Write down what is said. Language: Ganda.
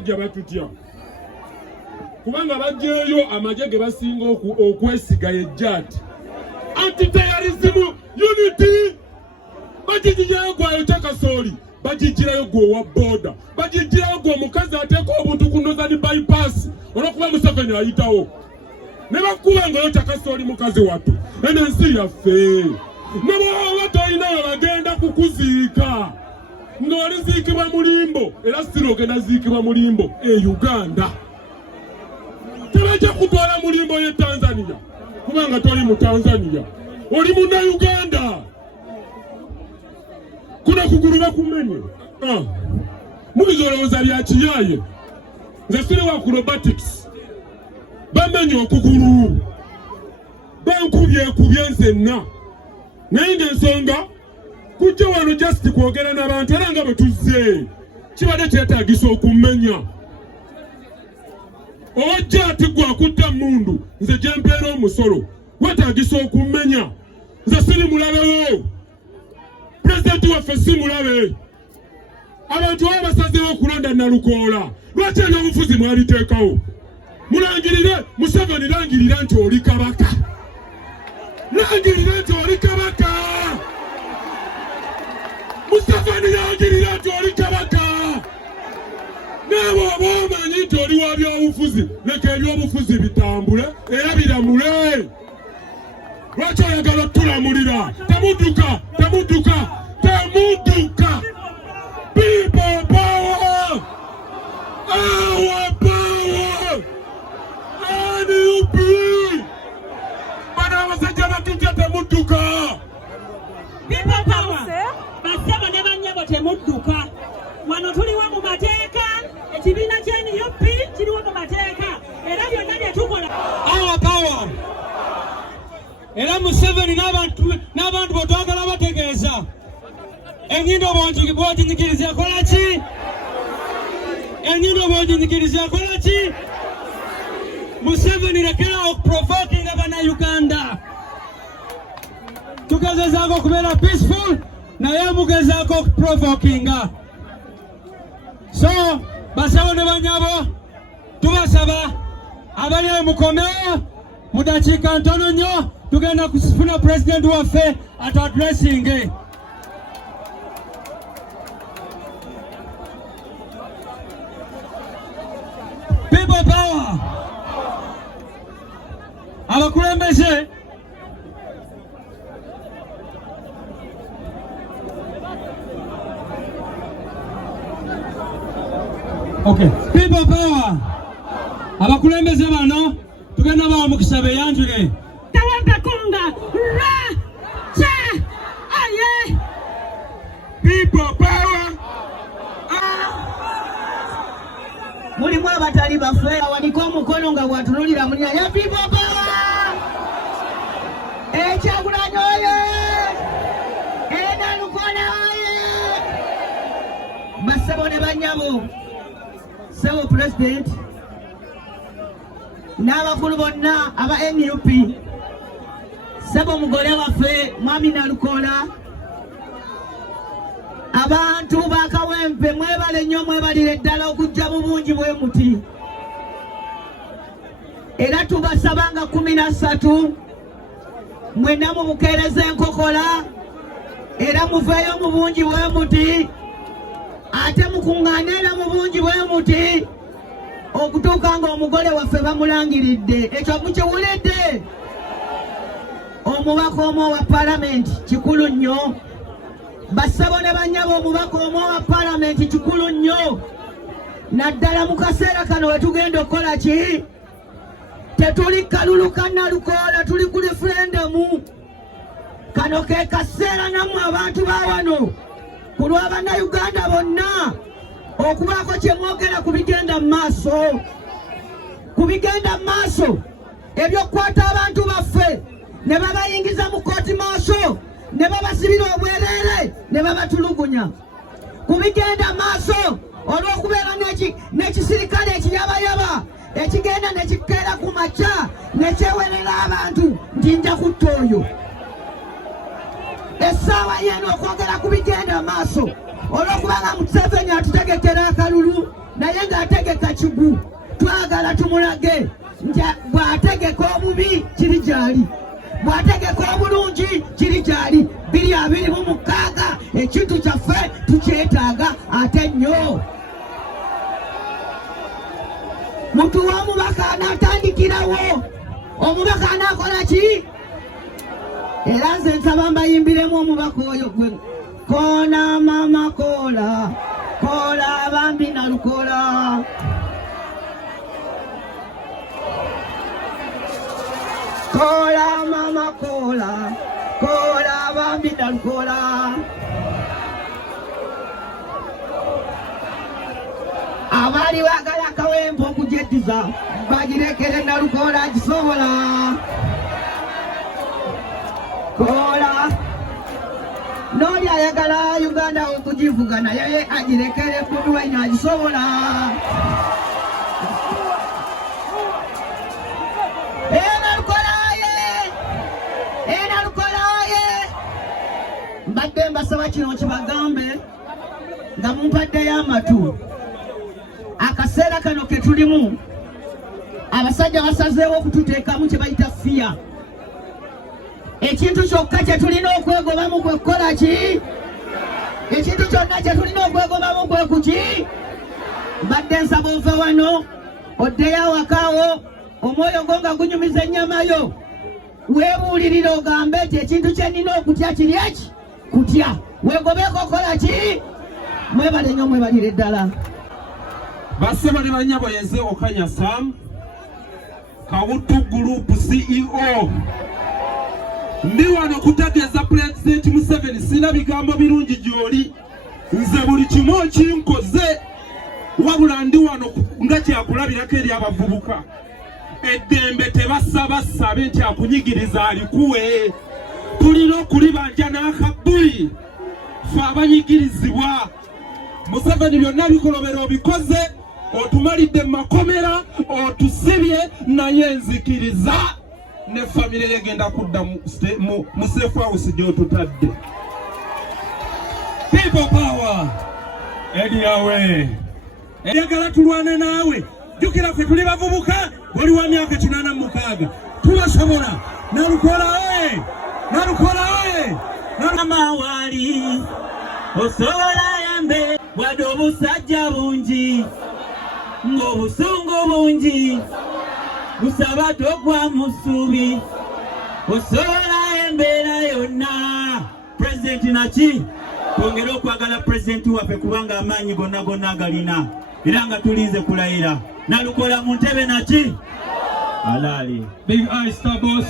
abasajja batutya kubanga bajjeeyo amagye ge basinga okwesiga ejjaati anti-terrorism unity bagijirayo gwayo Takasooli bagijirayo gwowa booda bagijirayo gwe omukazi ateeka obuntu ku Northern bypass olw'okuba Museveni ayitawo ne bakuba ngayo Takasooli mukazi wattu eno ensi yaffe ne bw'oba tolinayo bagenda kukuziika ng'oliziikibwa mulimbo era siro ogenda ziikibwa mulimbo Uganda tebajja kutwala mulimbo ye Tanzania kubanga toli mu Tanzania oli munna Uganda kuna kugulu bakumenye mubizolowooza bya kiyaye nze siri wa acrobatics bamenye okugulu bankubye nzenna naye ng'ensonga kujja wano just kwogera n'abantu era nga bwe tuzze kibadde kyetaagisa okumenya ojja ati gwe akutta mundu nze gye mpeera omusolo wetaagisa okumenya nze siri mulabewo pulezidenti waffe si mulabe abantu baba basazeewo okulonda Nalukoola lwaki ebyobufuzi mwabiteekawo mulangirire Museveni langirira nti oli kabaka langirira nti oli kabaka Museveni langirira nti oli kabaka naabo oba omanyi nti oli wa byobufuzi leka ebyobufuzi bitambule era biramule lwaki oyagala tulamulira temudduka people power our power NUP bana abasajja batujja temudduka people power basebo ne banyabo temudduka wano tuliwo mu mateeka ekibiina kya NUP kiriwo mu mateeka era byonna bye tukola our power era Museveni n'abantu bwetwagala bategeeza enyindo bw'oginyikiriza ekola ki enyindo bw'oginyikiriza ekola ki Museveni lekera okuprovokinga bannayuganda tugezezaako okubeera peaceful naye mugezaako okuprovokinga so basabo ne banyabo tubasaba abali mukomewo mu dakiika ntono nnyo tugenda kufuna pulezidenti waffe atadressinge people power abakulembeze people power abakulembeze bano tugenda bawa mukisa beyanjule tawampakunga ra cha aye people power mulimu abatali baffe awaliko omukono nga bwatululira mulina ya people power Kyagulanyi oye Nalukoola oye basabo ne banyabo sebo president n'abakulu bonna aba NUP sebo mugole waffe mwami Nalukoola abantu bakawempe mwebale nnyo mwebalire ddala okujja mu bungi bwe muti era tubasabanga 13 mwenna mu bukeereza enkokola era muveeyo mu bungi bwe muti ate mukuŋŋaane era mu bungi bwe muti okutuuka nga omugole waffe bamulangiridde ekyo mukiwulidde omubaka omu wa palamenti kikulu nnyo basabo ne banyabo omubaka omu wa palamenti kikulu nnyo naddala mu kaseera kano we tugenda okukola ki tetuli kalulu ka Nalukoola tuli ku referendumu kano ke kaseera nammwe abantu ba wano ku lw'abannayuganda bonna okubaako kye mwogera ku bigenda mu maaso ebyokukwata abantu baffe ne babayingiza mu kooti maaso ne babasibira obwereere ne babatulugunya ku bigenda maaso olw'okubeera n'ekisirikale ekiyabayaba ekigenda ne kikeera ku makya ne kyewerera abantu nti nja kutta oyo essaawa yeeno okwogera ku bigenda maaso olw'okubanga Museveni atutegekera akalulu naye ng'ategeka Kigu twagala tumulage nti bw'ategeka obubi kiri gy'ali, bw'ategeka obulungi kiri gy'ali. 2026 ekintu kyaffe tukyetaaga ate nnyo. Mutuwe omubaka anaatandikirawo, omubaka anaakola ki? Era nze nsaba mbayimbiremu omubaka oyo gwe. Koona mama kola, kola bambi nalukola. Kola mama kola, kola bambi nalukola. Abaali baagala akawempe okujeddiza bagirekere nalukola agisobola. Kola n'oli ayagala Uganda okugivuga naye agirekere Bobi Wine agisobola. Mbadde mbasaba kino kibagambe nga mumpaddeyo amatu. Akaseera kano ke tulimu abasajja basazeewo okututeekamu kye bayita fiya. Ekintu kyokka kye tulina okwegobamu kwe kukola ki? Ekintu kyonna kye tulina okwegobamu kwe kuki? Mbadde nsaba ove wano oddeyo awakaawo omwoyo gwo nga gunyumiza ennyama yo, weebuulirira ogambe nti ekintu kye nnina okutya kiri eki? Kutya. Weegobeeko okola ki? Mwebale nnyo, mwebalire ddala. Bassebo ne bannyabo yenze Okanya Sam, Kawutu Group CEO. Ndi wano kutegeeza President Museveni sina bigambo birungi gy'oli. Nze buli kimu kinkoze, wabula ndi wano nga kyakulabirako eri abavubuka. Eddembe tebassabe nti akunyigiriza alikuwe. Tulina okulibanja n'akabbuli ffe abanyigirizibwa. Museveni byonna bikolobera obikoze, otumalidde mu makomera, otusibye, naye nzikiriza ne famire yegenda kudda mu safe house gy'otutadde. People power edi yawe eyagala tulwane naawe. Jjukira ffe tuli bavubuka, buli wa myaka 86 tubasobola. Nalukola we, nalukola we, namawali osobola yambe wadde obusajja bungi ng'obusungu bungi busaba togwa mu ssuubi, osobola embeera yonna. Pulezidenti naki twongere okwagala pulezidenti waffe kubanga amaanyi gonna gonna agalina era nga tulinze kulayira. Nalukola mu ntebe naki alaali. Big Eye Star Boss.